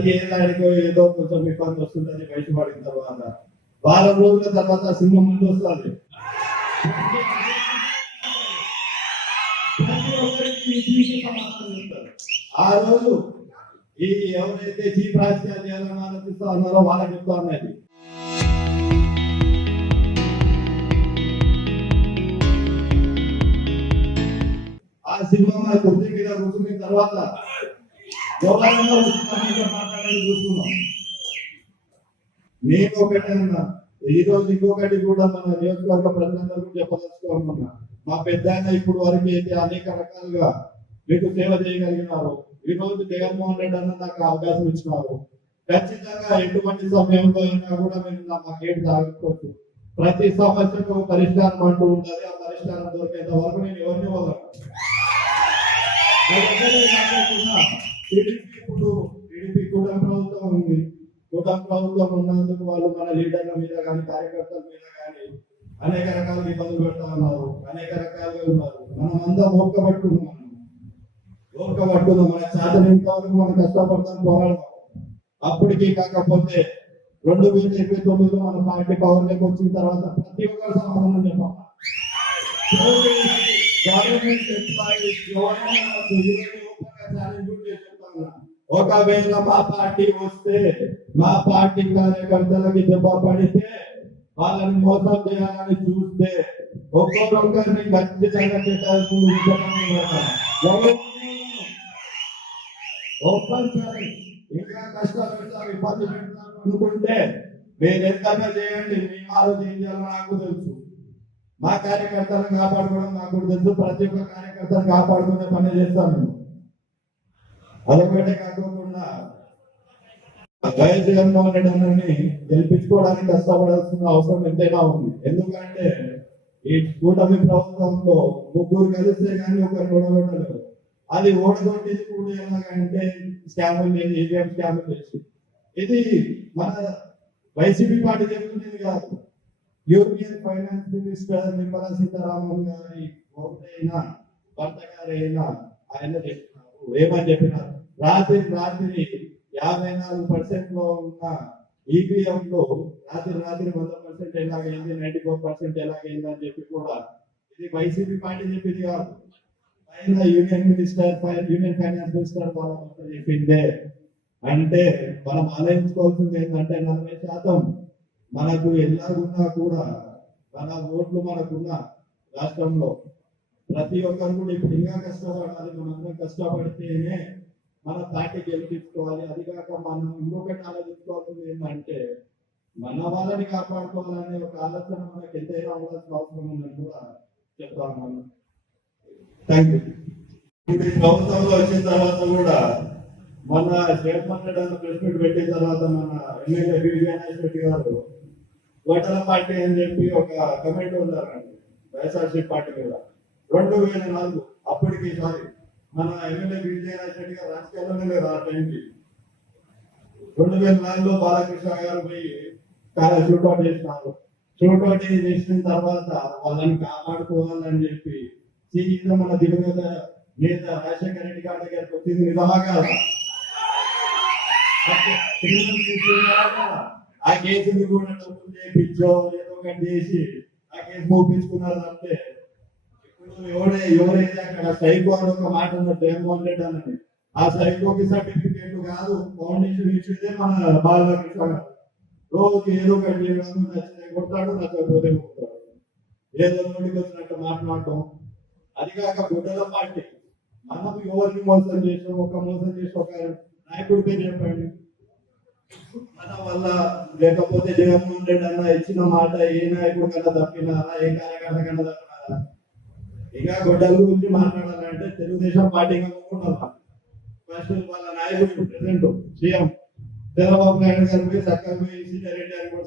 ప్రతి ఏడాదికో ఏదో కొంచెం ఇబ్బంది వస్తుంటది బయటపడిన తర్వాత. వారం రోజుల తర్వాత సింహం ముందు వస్తుంది. ఆ రోజు ఈ ఎవరైతే చీఫ్ రాజకీయాలు చేయాలని ఆలోచిస్తూ ఉన్నారో వాళ్ళకి చెప్తా ఉన్నది. ఆ సింహం కుర్చీ మీద కూర్చున్న తర్వాత మాట్లాడని చూస్తున్నాం. నేను ఒకటన్నా ఈ రోజు ఇంకొకటి కూడా మన నియోజకవర్గ ప్రజలందరికీ చెప్పదలుచుకోనున్నా. మా పెద్ద ఇప్పుడు వరకు అయితే అనేక రకాలుగా మీకు సేవ చేయగలిగినారు. ఈ రోజు జగన్మోహన్ రెడ్డి అన్న నాకు అవకాశం ఇచ్చినారు. ఖచ్చితంగా ఎటువంటి సమయంలో అయినా కూడా మేము నా గేట్ తాగకపోవచ్చు. ప్రతి సమస్యకు పరిష్కారం అంటూ ఉంటుంది. ఆ పరిష్కారం దొరికేంత వరకు నేను ఎవరిని వదలను. టీడీపీ కూడా ప్రభుత్వం ఉంది. కూటమి ప్రభుత్వం ఉన్నందుకు వాళ్ళు మన లీడర్ల మీద కానీ కార్యకర్తల మీద కానీ అనేక రకాలుగా ఇబ్బందులు పెడతా ఉన్నారు. అనేక రకాలుగా ఉన్నారు. మనం అంతా ఓర్కబట్టుకున్నాం. మన చేతనంత వరకు మనం కష్టపడతాం, పోరాడతాం. అప్పటికి కాకపోతే 2029లో మన పార్టీ పవర్లోకి వచ్చిన తర్వాత ప్రతి ఒక్కరు సమాధానం చెప్పాలి. ఒకవేళ మా పార్టీ వస్తే మా పార్టీ కార్యకర్తలకి దెబ్బ పడితే వాళ్ళని మోసం చేయాలని చూస్తే ఒక్కొక్కరిని ఖచ్చితంగా ఒక్కసారి ఇంకా కష్టాలు పెడతారు, ఇబ్బంది పెడతారు అనుకుంటే మీరు ఎంతగా చేయండి. మీ ఆలోచన ఏం చేయాలో నాకు తెలుసు. మా కార్యకర్తలను కాపాడుకోవడం నాకు తెలుసు. ప్రతి ఒక్క కార్యకర్తను కాపాడుకునే పని చేస్తాను నేను. అదొకటే కాకుండా వైఎస్ జగన్మోహన్ రెడ్డి అన్నని గెలిపించుకోవడానికి కష్టపడాల్సిన అవసరం ఎంతైనా ఉంది. ఎందుకంటే ఈ కూటమి ప్రభుత్వంలో ముగ్గురు కలిస్తే కానీ ఒకరు ఓడగొట్టలేరు. అది ఓడగొట్టేది కూడా ఎలాగంటే స్కాములు చేసి, ఈవీఎం స్కాములు చేసి. ఇది మన వైసీపీ పార్టీ చెప్తున్నది కాదు. Union finance minister Nirmala Sitharaman గారి అయినా భర్త గారైనా ఆయన చెప్తున్నారు. ఏమని చెప్పినారు? రాత్రి 54% లో ఉన్న ఈవీఎం లో రాత్రి 100% ఎలాగైంది, 94% ఎలాగైంది అని చెప్పి కూడా ఇది వైసీపీ పార్టీ చెప్పింది కాదు. ఆయన యూనియన్ ఫైనాన్స్ మినిస్టర్ చెప్పిందే. అంటే మనం ఆలోచించుకోవాల్సింది ఏంటంటే 40% మనకు ఎలాగున్నా కూడా మన ఓట్లు మనకున్న రాష్ట్రంలో ప్రతి ఒక్కరు కూడా ఇప్పుడు ఇంకా కష్టపడాలి. మనందరం కష్టపడితేనే మన పార్టీ గెలిపించుకోవాలి. అది కాక మనం ఇంకొకటి ఆలోచించుకోవాల్సింది ఏంటంటే మన వాళ్ళని కాపాడుకోవాలనే ఒక ఆలోచన మనకు ఎంతైనా ఉండాల్సిన అవసరం ఉందని కూడా చెప్తాను. Thank you. ఇప్పుడు ప్రభుత్వంలో వచ్చిన తర్వాత కూడా మన జగన్మోహన్ రెడ్డి ప్రెస్ మీట్ పెట్టిన తర్వాత మన ఎమ్మెల్యే విజయనాథ్ గారు ఓటర్ల పార్టీ అని చెప్పి ఒక కమెంట్ ఉన్నారండి వైఎస్ఆర్సీ పార్టీ మీద. 2004 అప్పటికి మన ఎమ్మెల్యే విజయనాథ్ రెడ్డి గారు రాజకీయాల్లోనే లేదు. ఆ టైంకి 2004లో బాలకృష్ణ గారు పోయి షూట్అవుట్ చేసినారు. షూట్అవుట్ చేసిన తర్వాత వాళ్ళని కాపాడుకోవాలని చెప్పి సీఈగా మన దిగుమత నేత రాజశేఖర రెడ్డి గారి దగ్గరికి వచ్చింది నిజమా కాదా? ఆ కేసుని కూడా డబ్బులు చేయించో ఏదో ఒకటి చేసి ఆ కేసు మూపించుకున్నారు. అంటే ఇప్పుడు ఎవరైతే అక్కడ సైకో అని ఒక మాట ఉన్నట్టు జగన్మోహన్ రెడ్డి అన్నది, ఆ సైకోకి సర్టిఫికేట్ కాదు ఫౌండేషన్ ఇచ్చేదే మన బాలకృష్ణ గారు. రోజు ఏదో ఒకటి నచ్చితే కొడతాడు, నచ్చకపోతే కొడతాడు, ఏదో నోటికి వచ్చినట్టు మాట్లాడటం. అది కాక గుడ్డల పార్టీ మనం ఎవరిని మోసం చేసాం, ఒక మోసం చేసి ఒక నాయకుడి పేరు చెప్పండి మన వల్ల. లేకపోతే జగన్మోహన్ రెడ్డి అన్న ఇచ్చిన మాట ఏ నాయకుడు కన్నా తప్పినారా, ఏ కార్యకర్త కన్నా తప్పినారా? ఇంకా గొడ్డల గురించి మాట్లాడాలంటే తెలుగుదేశం పార్టీ ఫస్ట్ వాళ్ళ నాయకుడు ప్రెసిడెంట్ సీఎం చంద్రబాబు నాయుడు గారు పోయి చక్కగా సీనియర్ రెడ్డి అని కూడా